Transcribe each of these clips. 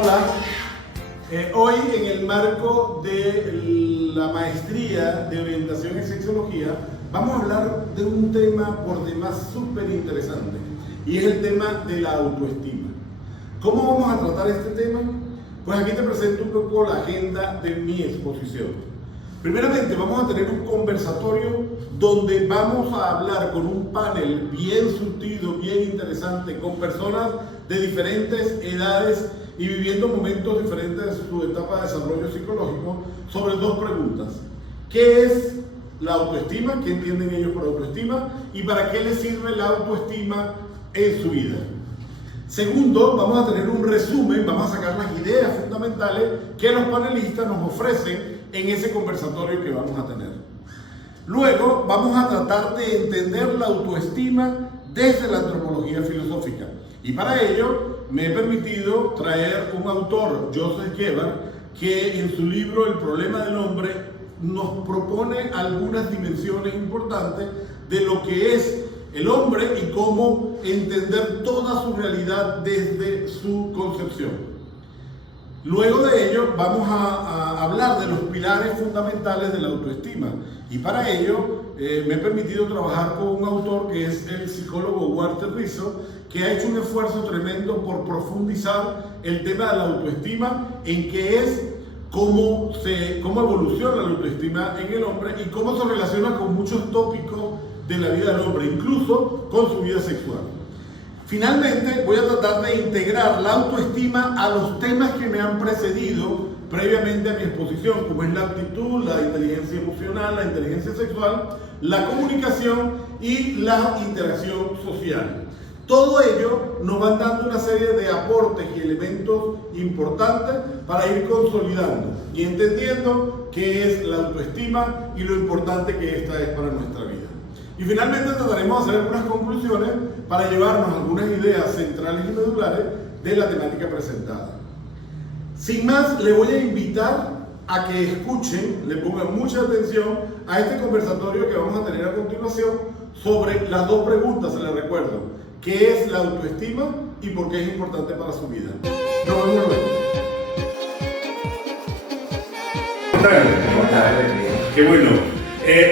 Hola, hoy en el marco de la maestría de orientación en sexología vamos a hablar de un tema por demás súper interesante y es el tema de la autoestima. ¿Cómo vamos a tratar este tema? Pues aquí te presento un poco la agenda de mi exposición. Primeramente vamos a tener un conversatorio donde vamos a hablar con un panel bien surtido, bien interesante, con personas de diferentes edades y viviendo momentos diferentes de su etapa de desarrollo psicológico sobre dos preguntas. ¿Qué es la autoestima? ¿Qué entienden ellos por autoestima? ¿Y para qué les sirve la autoestima en su vida? Segundo, vamos a tener un resumen, vamos a sacar las ideas fundamentales que los panelistas nos ofrecen en ese conversatorio que vamos a tener. Luego vamos a tratar de entender la autoestima desde la antropología filosófica. Y para ello me he permitido traer un autor, Joseph Gebhardt, que en su libro El problema del hombre nos propone algunas dimensiones importantes de lo que es el hombre y cómo entender toda su realidad desde su concepción. Luego de ello vamos a hablar de los pilares fundamentales de la autoestima y para ello me he permitido trabajar con un autor que es el psicólogo Walter Rizzo, que ha hecho un esfuerzo tremendo por profundizar el tema de la autoestima, en qué es, cómo evoluciona la autoestima en el hombre y cómo se relaciona con muchos tópicos de la vida del hombre, incluso con su vida sexual. Finalmente, voy a tratar de integrar la autoestima a los temas que me han precedido previamente a mi exposición, como es la actitud, la inteligencia emocional, la inteligencia sexual, la comunicación y la interacción social. Todo ello nos va dando una serie de aportes y elementos importantes para ir consolidando y entendiendo qué es la autoestima y lo importante que esta es para nuestra vida. Y finalmente trataremos de hacer algunas conclusiones para llevarnos algunas ideas centrales y medulares de la temática presentada. Sin más, le voy a invitar a que escuchen, le pongan mucha atención a este conversatorio que vamos a tener a continuación sobre las dos preguntas, se les recuerdo. ¿Qué es la autoestima y por qué es importante para su vida? Nos vemos luego. Buenas tardes. Qué bueno.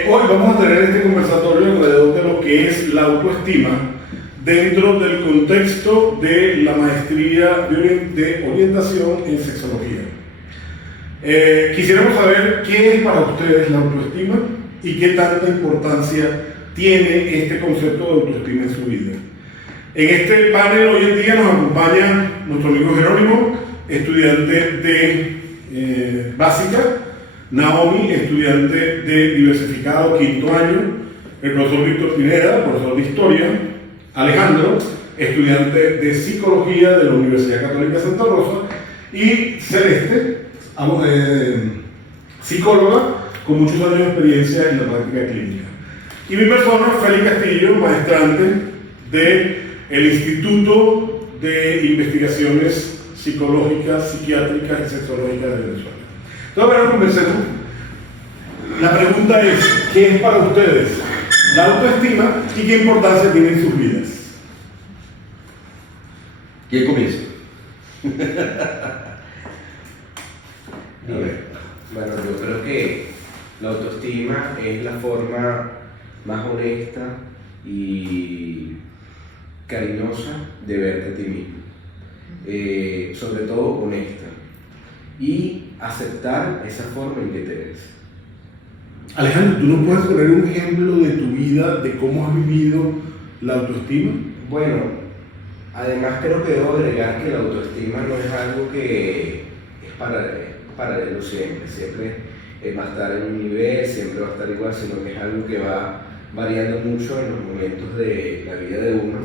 Hoy vamos a tener este conversatorio alrededor de lo que es la autoestima dentro del contexto de la maestría de orientación en sexología. Quisiéramos saber qué es para ustedes la autoestima y qué tanta importancia tiene este concepto de autoestima en su vida. En este panel hoy en día nos acompaña nuestro amigo Jerónimo, estudiante de básica, Naomi, estudiante de diversificado quinto año, el profesor Víctor Pineda, profesor de historia, Alejandro, estudiante de psicología de la Universidad Católica Santa Rosa, y Celeste, psicóloga con muchos años de experiencia en la práctica clínica. Y mi persona, Félix Castillo, maestrante del Instituto de Investigaciones Psicológicas, Psiquiátricas y Sexológicas de Venezuela. Entonces, bueno, comencemos. La pregunta es, ¿qué es para ustedes la autoestima y qué importancia tiene en sus vidas? ¿Quién comienza? Bueno, yo creo que la autoestima es la forma más honesta y cariñosa de verte a ti mismo, sobre todo honesta, y aceptar esa forma en que te ves. Alejandro, ¿tú nos puedes poner un ejemplo de tu vida, de cómo has vivido la autoestima? Bueno, además creo que debo agregar que la autoestima no es algo que es paralelo siempre va a estar en un nivel, siempre va a estar igual, sino que es algo que va variando mucho en los momentos de la vida de uno.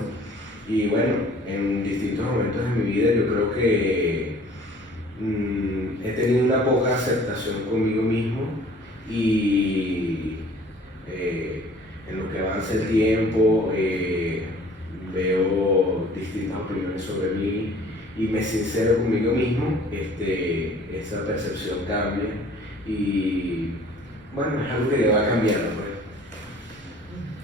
Y bueno, en distintos momentos de mi vida yo creo que he tenido una poca aceptación conmigo mismo y en lo que avanza el tiempo veo distintas opiniones sobre mí y me sincero conmigo mismo, esa percepción cambia y bueno, es algo que va cambiando pues.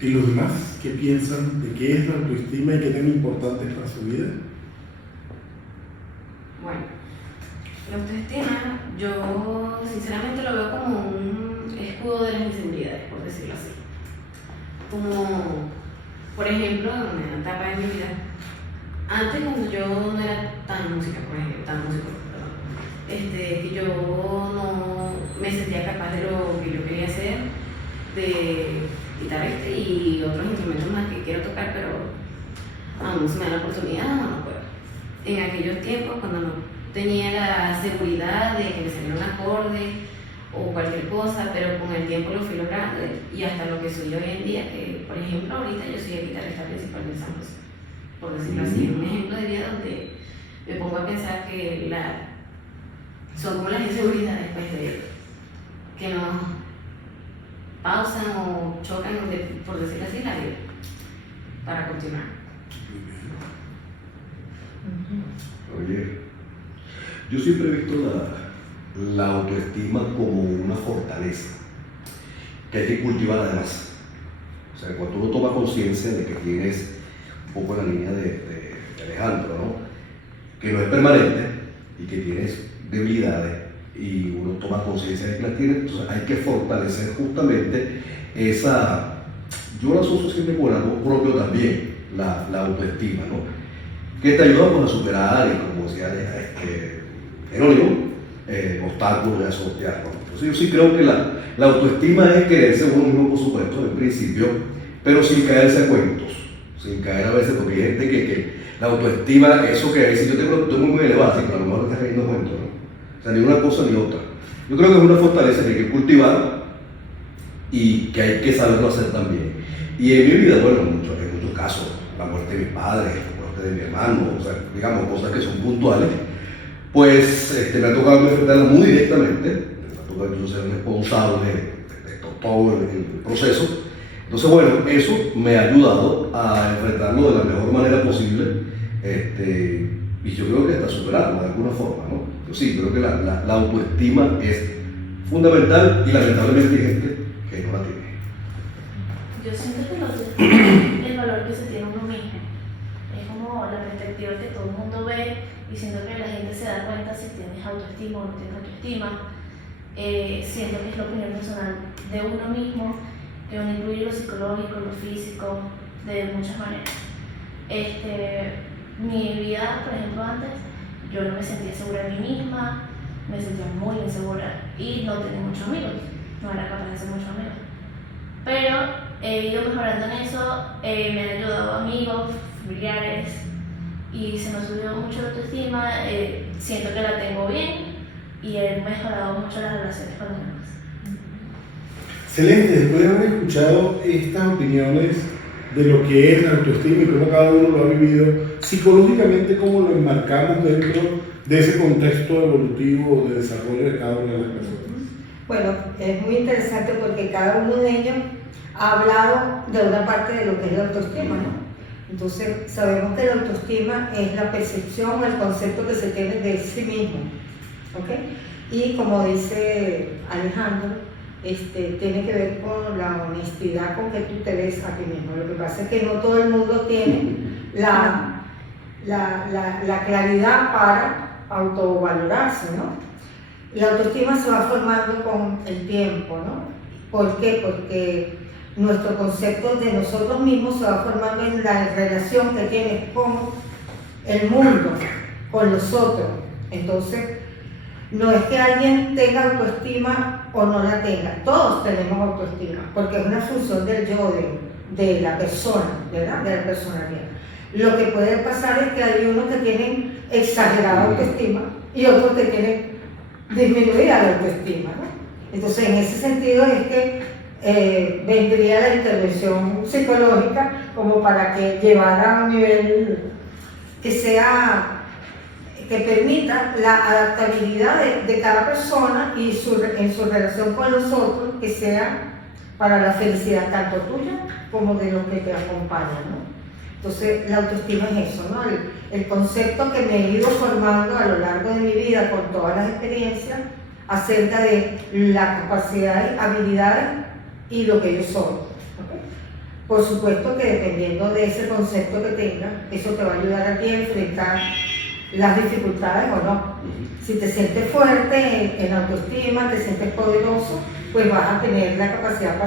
¿Y los demás qué piensan de qué es la autoestima y qué tan importante es para su vida? Bueno, La autoestima, yo sinceramente lo veo como un escudo de las inseguridades, por decirlo así. Como, por ejemplo, en una etapa de mi vida, antes cuando yo no era tan música, por ejemplo, que yo no me sentía capaz de lo que yo quería hacer, de guitarrista y otros instrumentos más que quiero tocar, pero aún no se me da la oportunidad, no puedo. En aquellos tiempos, cuando no tenía la seguridad de que me saliera un acorde o cualquier cosa, pero con el tiempo lo fui logrando y hasta lo que soy hoy en día, que por ejemplo ahorita yo soy el guitarrista principal del San José, por decirlo así, un ejemplo de vida donde me pongo a pensar que son como las inseguridades pues, que nos pausan o chocan, por decirlo así, la vida para continuar. Oye, yo siempre he visto la autoestima como una fortaleza que hay que cultivar además. O sea, cuando uno toma conciencia de que tienes un poco la línea de Alejandro, ¿no? Que no es permanente y que tienes debilidades y uno toma conciencia de que las tiene, entonces hay que fortalecer justamente esa, yo la asocio siempre con algo propio también, la autoestima, ¿no? Que te ayuda pues, a superar, y como decía Jerónimo, obstáculos y a sortearlos. Entonces yo sí creo que la autoestima es quererse uno mismo, por supuesto, en principio, pero sin caerse a cuentos, sin caer a veces, porque hay gente que la autoestima, eso que dice, yo tengo una autoestima muy elevada, así que a lo mejor te estás cayendo a cuentos, ¿no? O sea, ni una cosa ni otra. Yo creo que es una fortaleza que hay que cultivar y que hay que saberlo hacer también. Y en mi vida, bueno, en muchos casos, la muerte de mis padres, la muerte de mi hermano, o sea, digamos, cosas que son puntuales, pues me ha tocado enfrentarlas muy directamente, me ha tocado incluso ser responsable de todo el proceso. Entonces, bueno, eso me ha ayudado a enfrentarlo de la mejor manera posible, y yo creo que hasta superarlo de alguna forma, ¿no? Yo sí, creo que la autoestima es fundamental y lamentablemente hay gente que no la tiene. Yo siento que la autoestima es el valor que se tiene uno mismo. Es como la perspectiva que todo el mundo ve y siento que la gente se da cuenta si tienes autoestima o no tienes autoestima. Siento que es la opinión personal de uno mismo, que uno incluye lo psicológico, lo físico, de muchas maneras. Mi vida, por ejemplo, antes, yo no me sentía segura de mí misma, me sentía muy insegura y no tenía muchos amigos, no era capaz de hacer muchos amigos. Pero he ido mejorando en eso, me han ayudado amigos, familiares y se me ha subido mucho la autoestima, siento que la tengo bien y he mejorado mucho las relaciones con los demás. Excelente, después de haber escuchado estas opiniones de lo que es la autoestima y cómo cada uno lo ha vivido, psicológicamente cómo lo enmarcamos dentro de ese contexto evolutivo de desarrollo de cada una de las personas. Bueno, es muy interesante porque cada uno de ellos ha hablado de una parte de lo que es la autoestima, ¿no? Entonces, sabemos que la autoestima es la percepción, el concepto que se tiene de sí mismo, ¿ok? Y como dice Alejandro, tiene que ver con la honestidad con que tú te ves a ti mismo. Lo que pasa es que no todo el mundo tiene la claridad para autovalorarse, ¿no? La autoestima se va formando con el tiempo, ¿no? ¿Por qué? Porque nuestro concepto de nosotros mismos se va formando en la relación que tienes con el mundo, con los otros. Entonces, no es que alguien tenga autoestima o no la tenga, todos tenemos autoestima, porque es una función del yo, de la persona, ¿verdad? De la personalidad. Lo que puede pasar es que hay unos que tienen exagerada autoestima y otros que tienen disminuida la autoestima, ¿no? Entonces, en ese sentido es que vendría la intervención psicológica como para que llevara a un nivel que permita la adaptabilidad de cada persona y en su relación con los otros, que sea para la felicidad tanto tuya como de los que te acompañan, ¿no? Entonces, la autoestima es eso, ¿no? El concepto que me he ido formando a lo largo de mi vida con todas las experiencias acerca de la capacidad, habilidades y lo que yo soy. ¿Okay? Por supuesto que dependiendo de ese concepto que tengas, eso te va a ayudar a ti a enfrentar las dificultades o no. Si te sientes fuerte en autoestima, te sientes poderoso, pues vas a tener la capacidad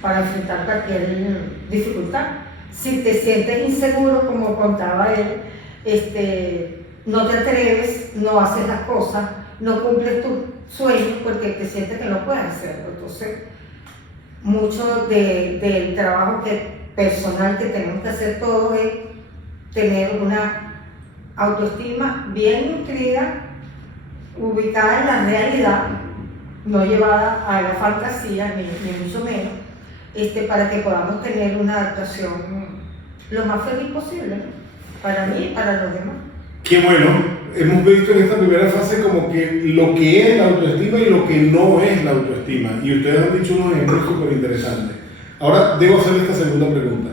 para enfrentar cualquier dificultad. Si te sientes inseguro, como contaba él, no te atreves, no haces las cosas, no cumples tus sueños porque te sientes que no puedes hacerlo. Entonces, mucho del trabajo personal que tenemos que hacer todos es tener una autoestima bien nutrida, ubicada en la realidad, no llevada a la fantasía, ni mucho menos, para que podamos tener una adaptación lo más feliz posible, ¿no? Para mí y para los demás. Qué bueno, hemos visto en esta primera fase como que lo que es la autoestima y lo que no es la autoestima. Y ustedes han dicho unos ejemplos súper interesantes. Ahora debo hacerle esta segunda pregunta.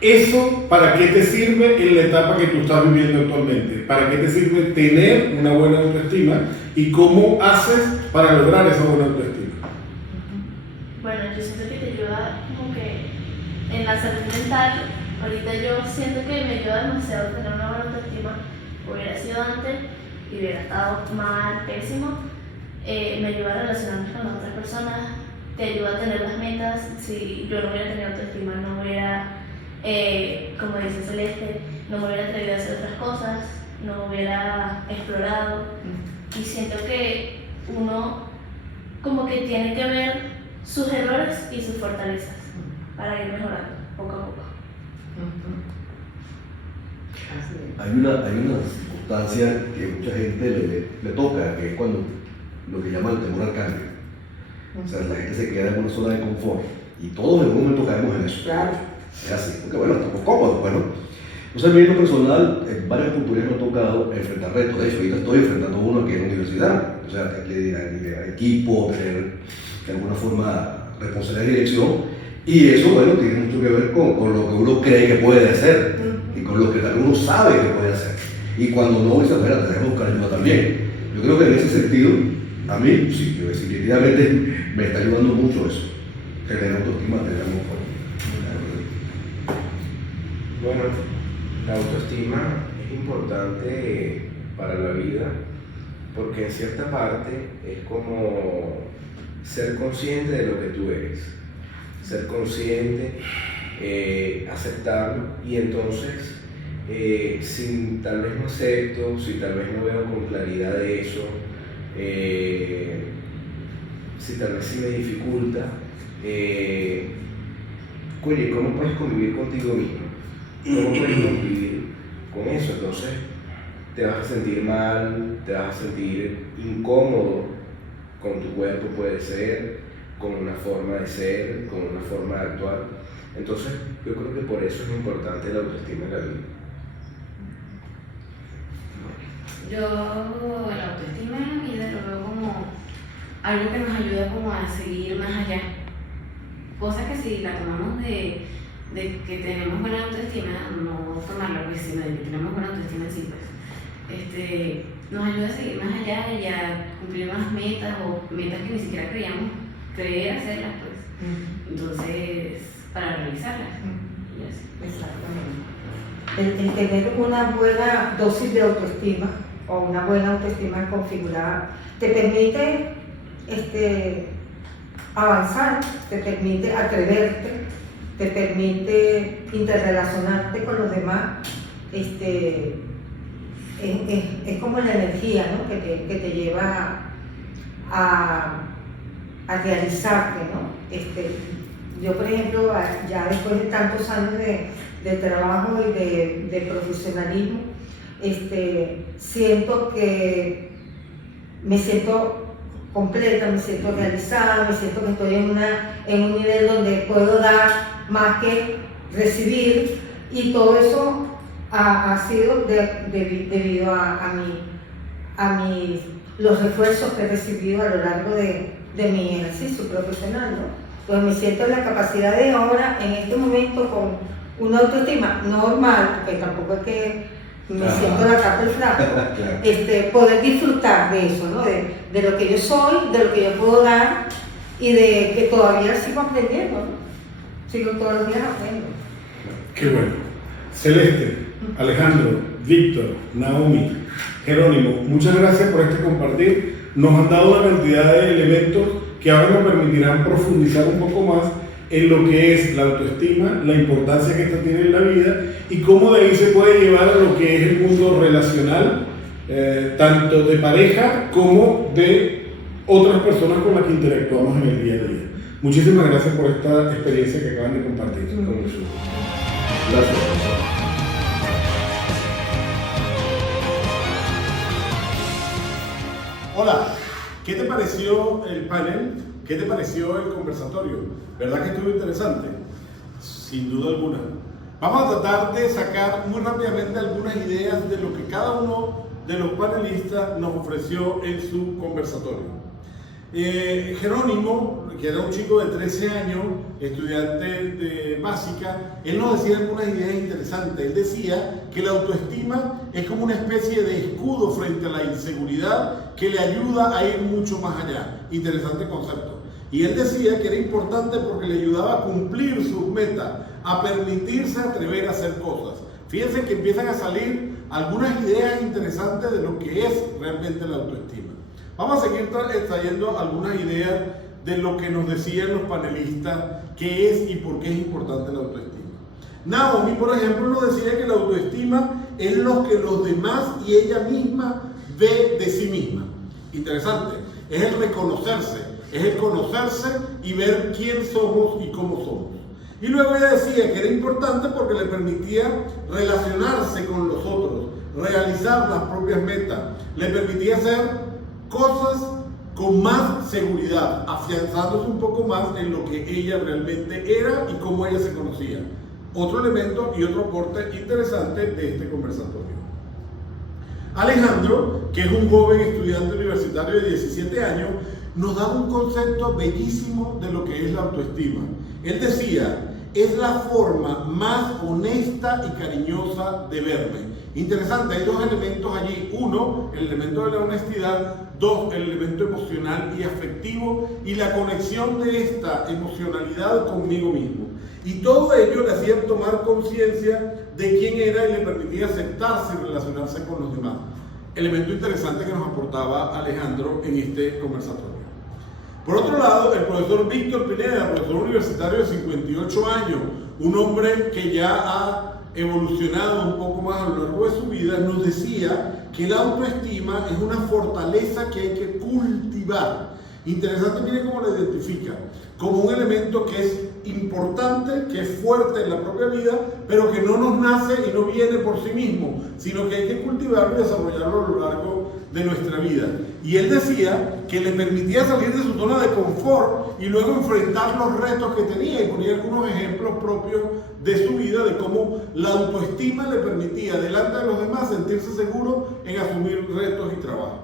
¿Eso para qué te sirve en la etapa que tú estás viviendo actualmente? ¿Para qué te sirve tener una buena autoestima? ¿Y cómo haces para lograr esa buena autoestima? Bueno, yo siento que te ayuda como que en la salud mental. Ahorita yo siento que me ayuda demasiado tener una buena autoestima. Hubiera sido antes y hubiera estado mal, pésimo. Me ayuda a relacionarme con las otras personas, te ayuda a tener las metas. Si yo no hubiera tenido autoestima, no hubiera, como dice Celeste, no me hubiera atrevido a hacer otras cosas, no hubiera explorado. Y siento que uno como que tiene que ver sus errores y sus fortalezas para ir mejorando poco a poco. Hay una circunstancia que mucha gente le toca, que es cuando lo que llaman el temor al cambio. O sea, la gente se queda en una zona de confort y todos en algún momento caemos en eso. Claro. Es así, porque bueno, estamos cómodos, bueno. Entonces, a mí en lo personal, en varias oportunidades me ha tocado enfrentar retos. De hecho, ahorita estoy enfrentando uno aquí en la universidad. O sea, hay que liderar equipo, tener de alguna forma responsabilidad de dirección. Y eso, bueno, tiene mucho que ver con lo que uno cree que puede hacer y con lo que también uno sabe que puede hacer. Y cuando no, dice, bueno, tenemos que buscar ayuda también. Yo creo que en ese sentido, a mí, sí, definitivamente me está ayudando mucho eso. Tener autoestima, tener amor fuerte. Bueno, la autoestima es importante para la vida porque en cierta parte es como ser consciente de lo que tú eres, ser consciente, aceptarlo y entonces si tal vez no acepto, si tal vez no veo con claridad de eso, si tal vez sí me dificulta, oye, ¿cómo puedes convivir contigo mismo? ¿Cómo puedes convivir con eso? Entonces te vas a sentir mal, te vas a sentir incómodo con tu cuerpo, puede ser, con una forma de ser, con una forma de actuar. Entonces yo creo que por eso es importante la autoestima en la vida. Yo la autoestima en la vida lo veo como algo que nos ayuda como a seguir más allá. Cosas que si la tomamos de que tenemos buena autoestima, no tomarla pues, sino de que tenemos buena autoestima en sí, pues, nos ayuda a seguir más allá y a cumplir unas metas o metas que ni siquiera creíamos creer hacerlas, pues. Entonces, para realizarlas. Y así. Exactamente. El tener una buena dosis de autoestima o una buena autoestima configurada te permite avanzar, te permite atreverte, te permite interrelacionarte con los demás. Es como la energía, ¿no? que te lleva a realizarte, ¿no? Yo, por ejemplo, ya después de tantos años de trabajo y de profesionalismo, siento que me siento completa, me siento realizada, me siento que estoy en un nivel donde puedo dar más que recibir, y todo eso ha sido debido a los refuerzos que he recibido a lo largo de mi ejercicio profesional, ¿no? Pues me siento en la capacidad de ahora, en este momento, con una autoestima normal, porque tampoco es que me siento la tapa del flaco, poder disfrutar de eso, ¿no? De lo que yo soy, de lo que yo puedo dar y de que todavía sigo aprendiendo, ¿no? Sigo todos los días aprendiendo. Qué bueno. Celeste, Alejandro, Víctor, Naomi, Jerónimo, muchas gracias por este compartir. Nos han dado una cantidad de elementos que ahora nos permitirán profundizar un poco más en lo que es la autoestima, la importancia que esta tiene en la vida y cómo de ahí se puede llevar a lo que es el mundo relacional, tanto de pareja como de otras personas con las que interactuamos en el día a día. Muchísimas gracias por esta experiencia que acaban de compartir con nosotros. Gracias. Hola, ¿qué te pareció el panel? ¿Qué te pareció el conversatorio? ¿Verdad que estuvo interesante? Sin duda alguna. Vamos a tratar de sacar muy rápidamente algunas ideas de lo que cada uno de los panelistas nos ofreció en su conversatorio. Jerónimo, que era un chico de 13 años, estudiante de básica, él nos decía algunas ideas interesantes. Él decía que la autoestima es como una especie de escudo frente a la inseguridad que le ayuda a ir mucho más allá. Interesante concepto. Y él decía que era importante porque le ayudaba a cumplir sus metas, a permitirse atrever a hacer cosas. Fíjense que empiezan a salir algunas ideas interesantes de lo que es realmente la autoestima. Vamos a seguir extrayendo algunas ideas de lo que nos decían los panelistas, qué es y por qué es importante la autoestima. Naomi, por ejemplo, nos decía que la autoestima es lo que los demás y ella misma ve de sí misma. Interesante, es el reconocerse, es el conocerse y ver quién somos y cómo somos. Y luego ella decía que era importante porque le permitía relacionarse con los otros, realizar las propias metas, le permitía hacer cosas con más seguridad, afianzándose un poco más en lo que ella realmente era y cómo ella se conocía. Otro elemento y otro aporte interesante de este conversatorio. Alejandro, que es un joven estudiante universitario de 17 años, nos da un concepto bellísimo de lo que es la autoestima. Él decía, es la forma más honesta y cariñosa de verme. Interesante, hay dos elementos allí. Uno, el elemento de la honestidad. Dos, el elemento emocional y afectivo y la conexión de esta emocionalidad conmigo mismo. Y todo ello le hacía tomar conciencia de quién era y le permitía aceptarse y relacionarse con los demás. Elemento interesante que nos aportaba Alejandro en este conversatorio. Por otro lado, el profesor Víctor Pineda, profesor universitario de 58 años, un hombre que ya ha evolucionado un poco más a lo largo de su vida, nos decía que la autoestima es una fortaleza que hay que cultivar. Interesante, mire cómo la identifica, como un elemento que es importante, que es fuerte en la propia vida, pero que no nos nace y no viene por sí mismo, sino que hay que cultivarlo y desarrollarlo a lo largo de nuestra vida. Y él decía que le permitía salir de su zona de confort y luego enfrentar los retos que tenía, y ponía algunos ejemplos propios de su vida de cómo la autoestima le permitía delante de los demás sentirse seguro en asumir retos y trabajo.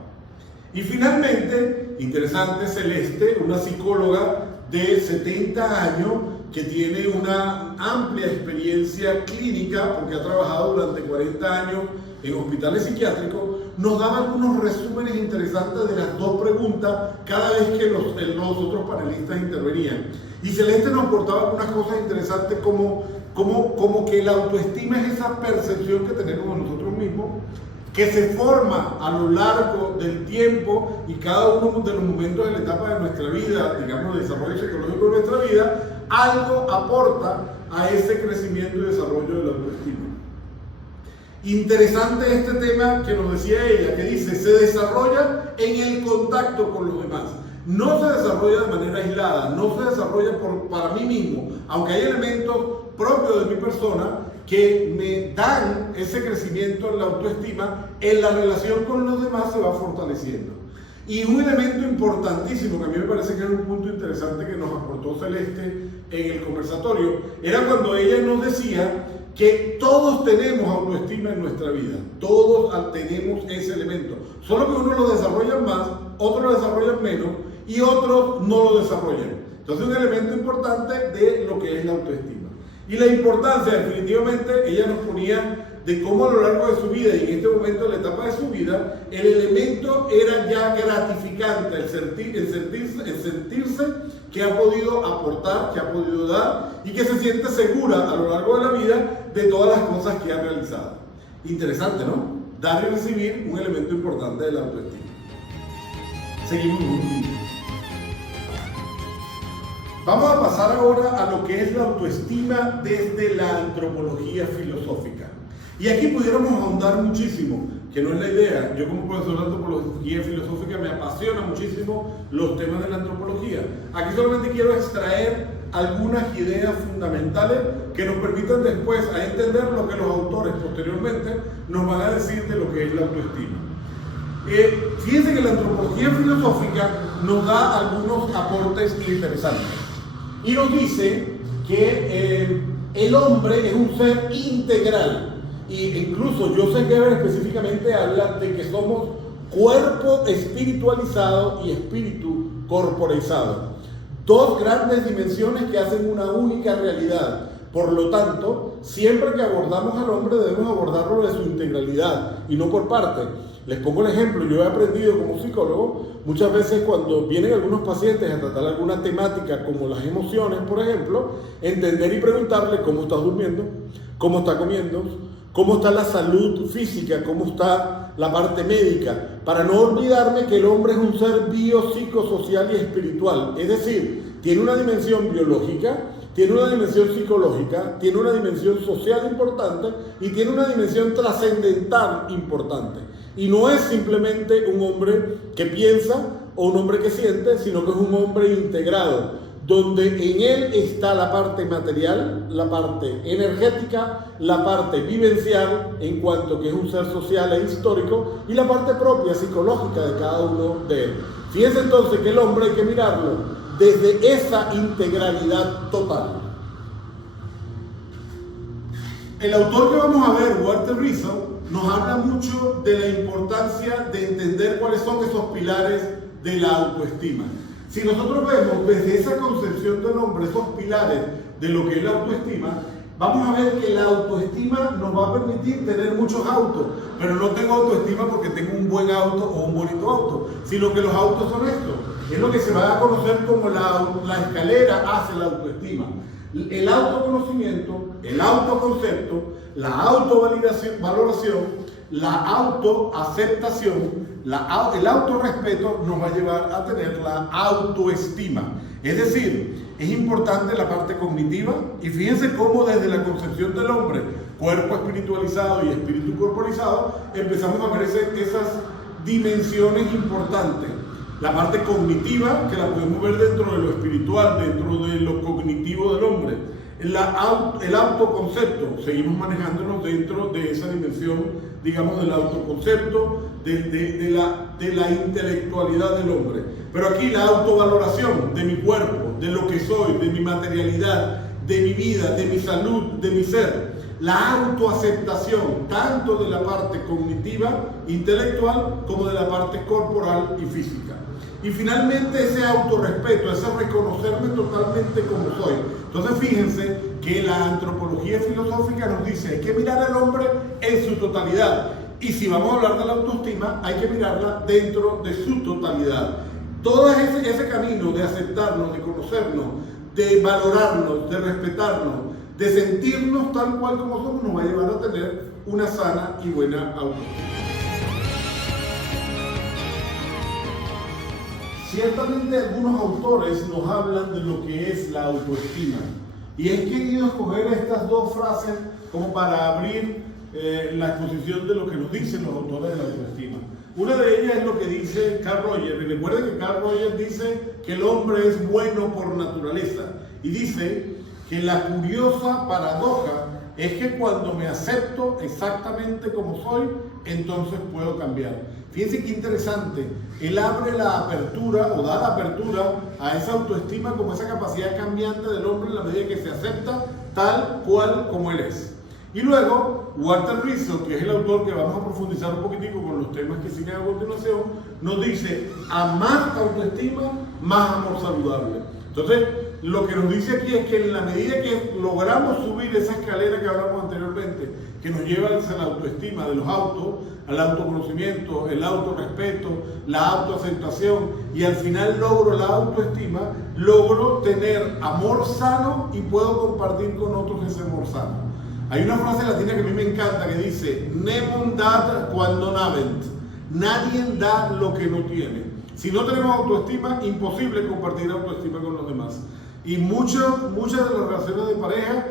Y finalmente, interesante, Celeste, una psicóloga de 70 años que tiene una amplia experiencia clínica porque ha trabajado durante 40 años en hospitales psiquiátricos, nos daba algunos resúmenes interesantes de las dos preguntas cada vez que los otros panelistas intervenían. Y Celeste nos aportaba algunas cosas interesantes como que la autoestima es esa percepción que tenemos de nosotros mismos, que se forma a lo largo del tiempo y cada uno de los momentos de la etapa de nuestra vida, digamos, de desarrollo psicológico de nuestra vida, algo aporta a ese crecimiento y desarrollo de la autoestima. Interesante este tema que nos decía ella, que dice, se desarrolla en el contacto con los demás. No se desarrolla de manera aislada, no se desarrolla para mí mismo, aunque hay elementos propios de mi persona que me dan ese crecimiento en la autoestima, en la relación con los demás se va fortaleciendo. Y un elemento importantísimo, que a mí me parece que era un punto interesante que nos aportó Celeste en el conversatorio, era cuando ella nos decía que todos tenemos autoestima en nuestra vida, todos tenemos ese elemento, solo que unos lo desarrollan más, otros lo desarrollan menos y otros no lo desarrollan. Entonces, un elemento importante de lo que es la autoestima. Y la importancia, definitivamente, ella nos ponía de cómo a lo largo de su vida y en este momento de la etapa de su vida, el elemento era ya gratificante, el sentirse que ha podido aportar, que ha podido dar y que se siente segura a lo largo de la vida de todas las cosas que ha realizado. Interesante, ¿no? Dar y recibir, un elemento importante de la autoestima. Seguimos un poquito. Vamos a pasar ahora a lo que es la autoestima desde la antropología filosófica. Y aquí pudiéramos ahondar muchísimo, que no es la idea. Yo como profesor de antropología filosófica me apasiona muchísimo los temas de la antropología. Aquí solamente quiero extraer algunas ideas fundamentales que nos permitan después a entender lo que los autores posteriormente nos van a decir de lo que es la autoestima. Fíjense que la antropología filosófica nos da algunos aportes interesantes y nos dice que el hombre es un ser integral. Y incluso Joseph Goebbels específicamente habla de que somos cuerpo espiritualizado y espíritu corporeizado. Dos grandes dimensiones que hacen una única realidad. Por lo tanto, siempre que abordamos al hombre debemos abordarlo de su integralidad y no por parte. Les pongo el ejemplo, yo he aprendido como psicólogo, muchas veces cuando vienen algunos pacientes a tratar alguna temática como las emociones, por ejemplo, entender y preguntarle cómo estás durmiendo, cómo está comiendo, cómo está la salud física, cómo está la parte médica, para no olvidarme que el hombre es un ser biopsicosocial y espiritual, es decir, tiene una dimensión biológica, tiene una dimensión psicológica, tiene una dimensión social importante y tiene una dimensión trascendental importante. Y no es simplemente un hombre que piensa o un hombre que siente, sino que es un hombre integrado, donde en él está la parte material, la parte energética, la parte vivencial, en cuanto que es un ser social e histórico, y la parte propia, psicológica de cada uno de él. Fíjense entonces que el hombre hay que mirarlo desde esa integralidad total. El autor que vamos a ver, Walter Rizzo, nos habla mucho de la importancia de entender cuáles son esos pilares de la autoestima. Si nosotros vemos desde esa concepción del hombre, esos pilares de lo que es la autoestima, vamos a ver que la autoestima nos va a permitir tener muchos autos, pero no tengo autoestima porque tengo un buen auto o un bonito auto, sino que los autos son estos. Es lo que se va a conocer como la escalera hacia la autoestima. El autoconocimiento, el autoconcepto, la autovaloración, la autoaceptación, el autorrespeto nos va a llevar a tener la autoestima. Es decir, es importante la parte cognitiva y fíjense cómo desde la concepción del hombre, cuerpo espiritualizado y espíritu corporizado, empezamos a ver esas dimensiones importantes. La parte cognitiva, que la podemos ver dentro de lo espiritual, dentro de lo cognitivo del hombre. El autoconcepto, seguimos manejándonos dentro de esa dimensión, digamos, del autoconcepto, de la intelectualidad del hombre. Pero aquí la autovaloración de mi cuerpo, de lo que soy, de mi materialidad, de mi vida, de mi salud, de mi ser. La autoaceptación, tanto de la parte cognitiva, intelectual, como de la parte corporal y física. Y finalmente ese autorrespeto, ese reconocerme totalmente como soy. Entonces fíjense que la antropología filosófica nos dice hay que mirar al hombre en su totalidad. Y si vamos a hablar de la autoestima, hay que mirarla dentro de su totalidad. Todo ese camino de aceptarnos, de conocernos, de valorarnos, de respetarnos, de sentirnos tal cual como somos, nos va a llevar a tener una sana y buena autoestima. Ciertamente algunos autores nos hablan de lo que es la autoestima y he querido escoger estas dos frases como para abrir la exposición de lo que nos dicen los autores de la autoestima. Una de ellas es lo que dice Carl Rogers, y recuerden que Carl Rogers dice que el hombre es bueno por naturaleza y dice que la curiosa paradoja es que cuando me acepto exactamente como soy, entonces puedo cambiar. Fíjense qué interesante, él abre la apertura o da la apertura a esa autoestima como esa capacidad cambiante del hombre en la medida que se acepta tal cual como él es. Y luego, Walter Rizzo, que es el autor que vamos a profundizar un poquitico con los temas que siguen a continuación, nos dice, a más autoestima, más amor saludable. Entonces, lo que nos dice aquí es que en la medida que logramos subir esa escalera que hablamos anteriormente, que nos lleva hacia la autoestima de los autos, al autoconocimiento, el autorrespeto, la autoaceptación y al final logro la autoestima, logro tener amor sano y puedo compartir con otros ese amor sano. Hay una frase latina que a mí me encanta que dice: Nemum dat quod non habent. Nadie da lo que no tiene. Si no tenemos autoestima, imposible compartir autoestima con los demás. Y muchas de las relaciones de pareja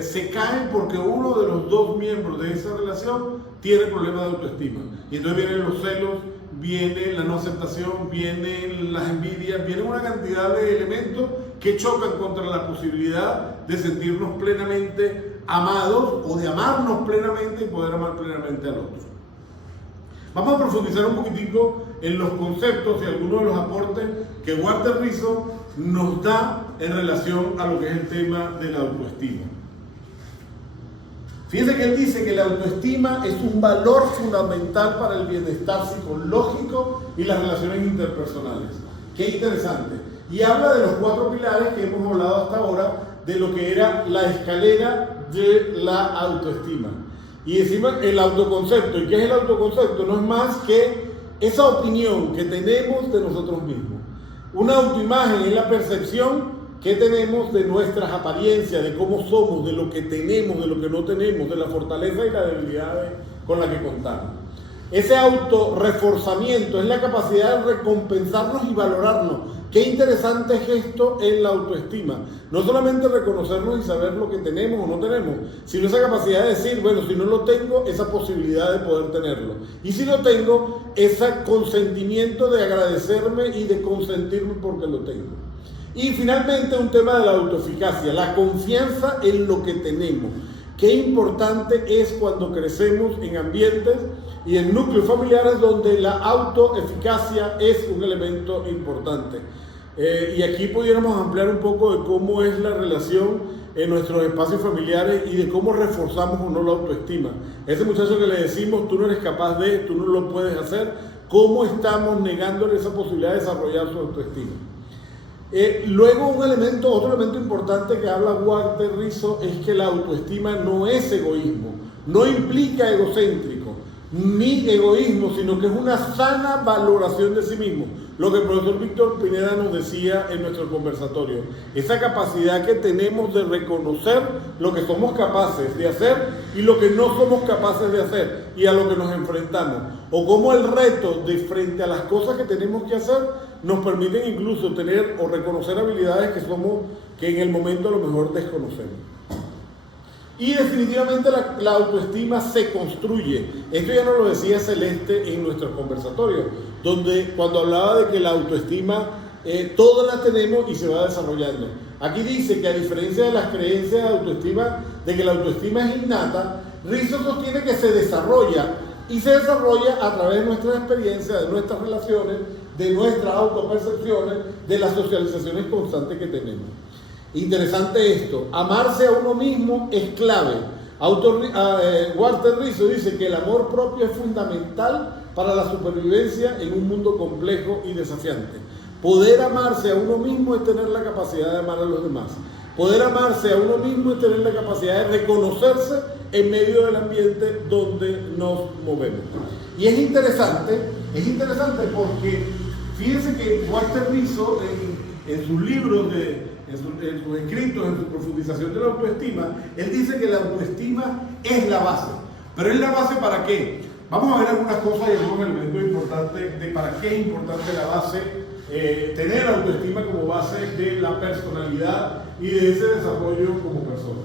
se caen porque uno de los dos miembros de esa relación tiene problemas de autoestima. Y entonces vienen los celos, viene la no aceptación, vienen las envidias, viene una cantidad de elementos que chocan contra la posibilidad de sentirnos plenamente amados o de amarnos plenamente y poder amar plenamente al otro. Vamos a profundizar un poquitico en los conceptos y algunos de los aportes que Walter Rizzo nos da en relación a lo que es el tema de la autoestima. Fíjense que él dice que la autoestima es un valor fundamental para el bienestar psicológico y las relaciones interpersonales. Qué interesante. Y habla de los 4 pilares que hemos hablado hasta ahora de lo que era la escalera de la autoestima. Y decimos el autoconcepto. ¿Y qué es el autoconcepto? No es más que esa opinión que tenemos de nosotros mismos. Una autoimagen es la percepción que tenemos de nuestras apariencias, de cómo somos, de lo que tenemos, de lo que no tenemos, de la fortaleza y la debilidad con la que contamos. Ese autorreforzamiento es la capacidad de recompensarnos y valorarnos. Qué interesante gesto en la autoestima. No solamente reconocernos y saber lo que tenemos o no tenemos, sino esa capacidad de decir, bueno, si no lo tengo, esa posibilidad de poder tenerlo. Y si lo tengo, ese consentimiento de agradecerme y de consentirme porque lo tengo. Y finalmente un tema de la autoeficacia, la confianza en lo que tenemos. Qué importante es cuando crecemos en ambientes y en núcleos familiares donde la autoeficacia es un elemento importante. Y aquí pudiéramos ampliar un poco de cómo es la relación en nuestros espacios familiares y de cómo reforzamos o no la autoestima. Ese muchacho que le decimos, tú no eres capaz de, tú no lo puedes hacer, ¿cómo estamos negándole esa posibilidad de desarrollar su autoestima? Luego otro elemento importante que habla Walter Rizzo es que la autoestima no es egoísmo, no implica egocéntrico, ni egoísmo, sino que es una sana valoración de sí mismo. Lo que el profesor Víctor Pineda nos decía en nuestro conversatorio, esa capacidad que tenemos de reconocer lo que somos capaces de hacer y lo que no somos capaces de hacer y a lo que nos enfrentamos, o cómo el reto de frente a las cosas que tenemos que hacer nos permiten incluso tener o reconocer habilidades que en el momento a lo mejor desconocemos. Y definitivamente la autoestima se construye. Esto ya nos lo decía Celeste en nuestros conversatorios, donde cuando hablaba de que la autoestima todas la tenemos y se va desarrollando. Aquí dice que a diferencia de las creencias de autoestima, de que la autoestima es innata, Rizzo sostiene que se desarrolla y se desarrolla a través de nuestras experiencias, de nuestras relaciones, de nuestras autopercepciones, de las socializaciones constantes que tenemos. Interesante esto, amarse a uno mismo es clave. Walter Rizzo dice que el amor propio es fundamental para la supervivencia en un mundo complejo y desafiante. Poder amarse a uno mismo es tener la capacidad de amar a los demás. Poder amarse a uno mismo es tener la capacidad de reconocerse en medio del ambiente donde nos movemos. Y es interesante porque fíjense que Walter Rizzo en sus libros, en sus escritos, en su profundización de la autoestima, él dice que la autoestima es la base. ¿Pero es la base para qué? Vamos a ver algunas cosas y algunos elementos importantes de para qué es importante la base, tener autoestima como base de la personalidad y de ese desarrollo como persona.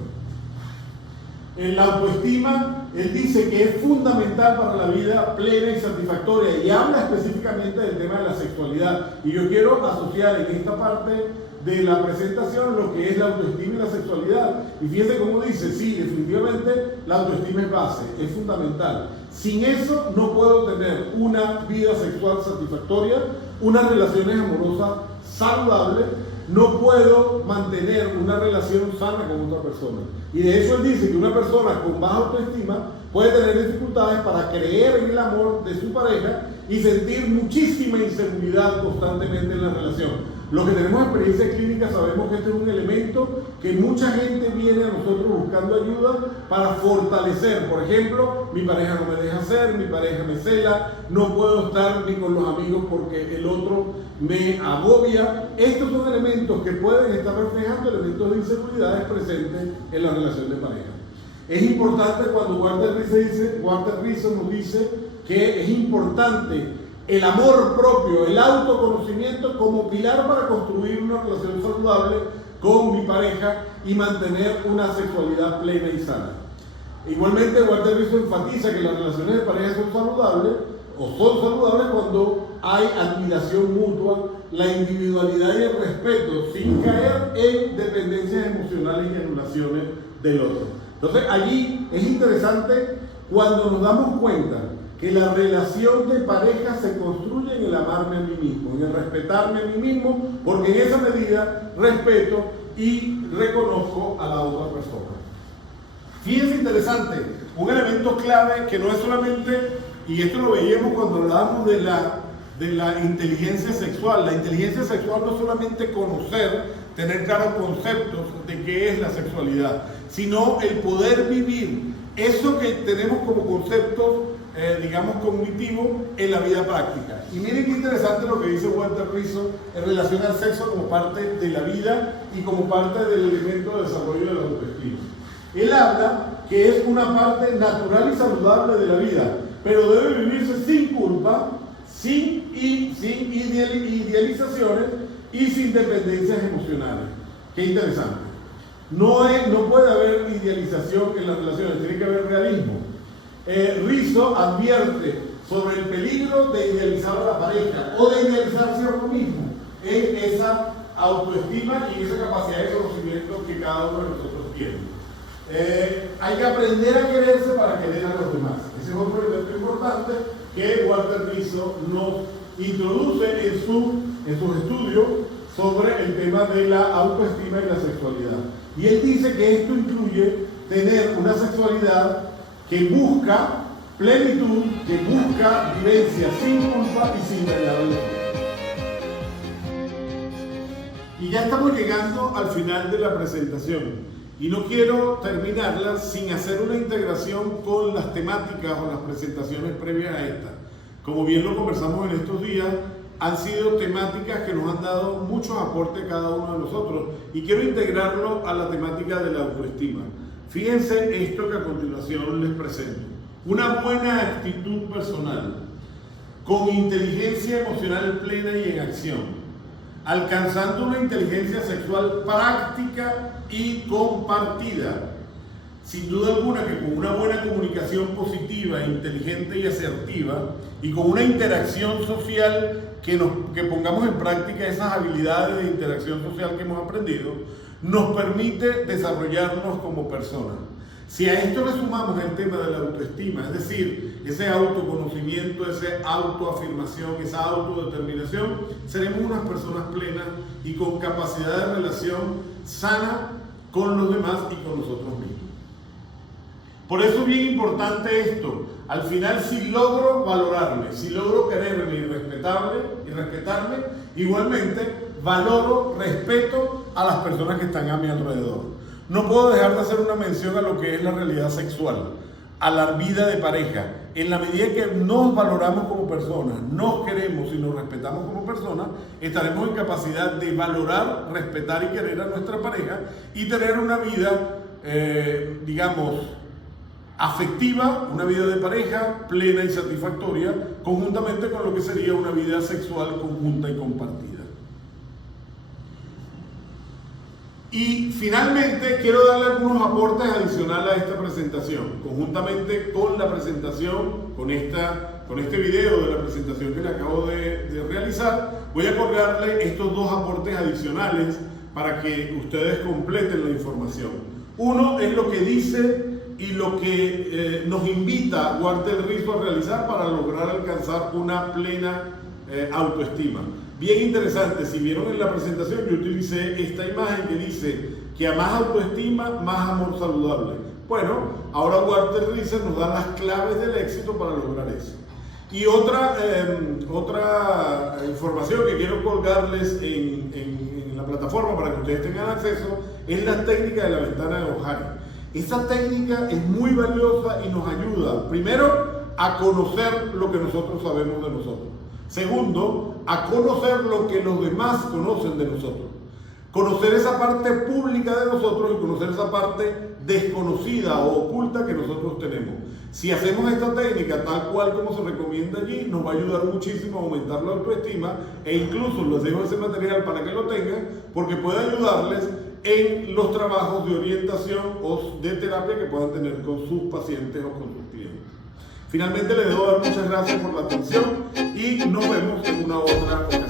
En la autoestima, él dice que es fundamental para la vida plena y satisfactoria y habla específicamente del tema de la sexualidad. Y yo quiero asociar en esta parte de la presentación lo que es la autoestima y la sexualidad. Y fíjense cómo dice, sí, definitivamente la autoestima es base, es fundamental. Sin eso no puedo tener una vida sexual satisfactoria, unas relaciones amorosas saludables, no puedo mantener una relación sana con otra persona. Y de hecho él dice que una persona con baja autoestima puede tener dificultades para creer en el amor de su pareja y sentir muchísima inseguridad constantemente en la relación. Los que tenemos experiencia clínica sabemos que este es un elemento que mucha gente viene a nosotros buscando ayuda para fortalecer. Por ejemplo, mi pareja no me deja hacer, mi pareja me cela, no puedo estar ni con los amigos porque el otro me agobia. Estos son elementos que pueden estar reflejando elementos de inseguridades presentes en la relación de pareja. Es importante cuando Walter Rizzo nos dice que es importante el amor propio, el autoconocimiento como pilar para construir una relación saludable con mi pareja y mantener una sexualidad plena y sana. Igualmente, Walter Rizzo enfatiza que las relaciones de pareja son saludables cuando hay admiración mutua, la individualidad y el respeto, sin caer en dependencias emocionales y anulaciones del otro. Entonces, allí es interesante cuando nos damos cuenta que la relación de pareja se construye en el amarme a mí mismo, en el respetarme a mí mismo, porque en esa medida respeto y reconozco a la otra persona. Fíjense interesante, un elemento clave que no es solamente, y esto lo veíamos cuando hablábamos de la inteligencia sexual. La inteligencia sexual no es solamente conocer, tener claros conceptos de qué es la sexualidad, sino el poder vivir eso que tenemos como conceptos, digamos, cognitivos en la vida práctica. Y miren qué interesante lo que dice Walter Rizzo en relación al sexo como parte de la vida y como parte del elemento de desarrollo de la autoestima. Él habla que es una parte natural y saludable de la vida, pero debe vivirse sin culpa, sin idealizaciones y sin dependencias emocionales. Qué interesante. No puede haber idealización en las relaciones, tiene que haber realismo. Rizzo advierte sobre el peligro de idealizar a la pareja o de idealizarse a uno mismo en esa autoestima y esa capacidad de conocimiento que cada uno de nosotros tiene. Hay que aprender a quererse para querer a los demás. Ese es otro elemento importante que Walter Rizzo nos introduce en sus estudios sobre el tema de la autoestima y la sexualidad. Y él dice que esto incluye tener una sexualidad que busca plenitud, que busca vivencia sin culpa y sin dañar al otro. Y ya estamos llegando al final de la presentación. Y no quiero terminarla sin hacer una integración con las temáticas o las presentaciones previas a esta. Como bien lo conversamos en estos días, han sido temáticas que nos han dado muchos aportes cada uno de nosotros y quiero integrarlo a la temática de la autoestima. Fíjense esto que a continuación les presento. Una buena actitud personal, con inteligencia emocional plena y en acción, alcanzando una inteligencia sexual práctica y compartida. Sin duda alguna que con una buena comunicación positiva, inteligente y asertiva, y con una interacción social que pongamos en práctica esas habilidades de interacción social que hemos aprendido, nos permite desarrollarnos como personas. Si a esto le sumamos el tema de la autoestima, es decir, ese autoconocimiento, esa autoafirmación, esa autodeterminación, seremos unas personas plenas y con capacidad de relación sana con los demás y con nosotros mismos. Por eso es bien importante esto. Al final, si logro valorarme, si logro quererme y respetarme, igualmente valoro, respeto a las personas que están a mi alrededor. No puedo dejar de hacer una mención a lo que es la realidad sexual, a la vida de pareja. En la medida que nos valoramos como personas, nos queremos y nos respetamos como personas, estaremos en capacidad de valorar, respetar y querer a nuestra pareja y tener una vida, digamos, afectiva, una vida de pareja plena y satisfactoria, conjuntamente con lo que sería una vida sexual conjunta y compartida. Y finalmente quiero darle algunos aportes adicionales a esta presentación, conjuntamente con la presentación, con este video de la presentación que le acabo de realizar. Voy a colgarle estos dos aportes adicionales para que ustedes completen la información. Uno es lo que dice y lo que nos invita Walter Rizzo a realizar para lograr alcanzar una plena autoestima. Bien interesante, si vieron en la presentación yo utilicé esta imagen que dice que a más autoestima, más amor saludable. Bueno, ahora Walter Rizzo nos da las claves del éxito para lograr eso. Y otra información que quiero colgarles en la plataforma para que ustedes tengan acceso es la técnica de la ventana de O'Hare. Esa técnica es muy valiosa y nos ayuda, primero, a conocer lo que nosotros sabemos de nosotros. Segundo, a conocer lo que los demás conocen de nosotros. Conocer esa parte pública de nosotros y conocer esa parte desconocida o oculta que nosotros tenemos. Si hacemos esta técnica tal cual como se recomienda allí, nos va a ayudar muchísimo a aumentar la autoestima, e incluso les dejo ese material para que lo tengan, porque puede ayudarles en los trabajos de orientación o de terapia que puedan tener con sus pacientes o con sus clientes. Finalmente les debo dar muchas gracias por la atención y nos vemos en una otra ocasión.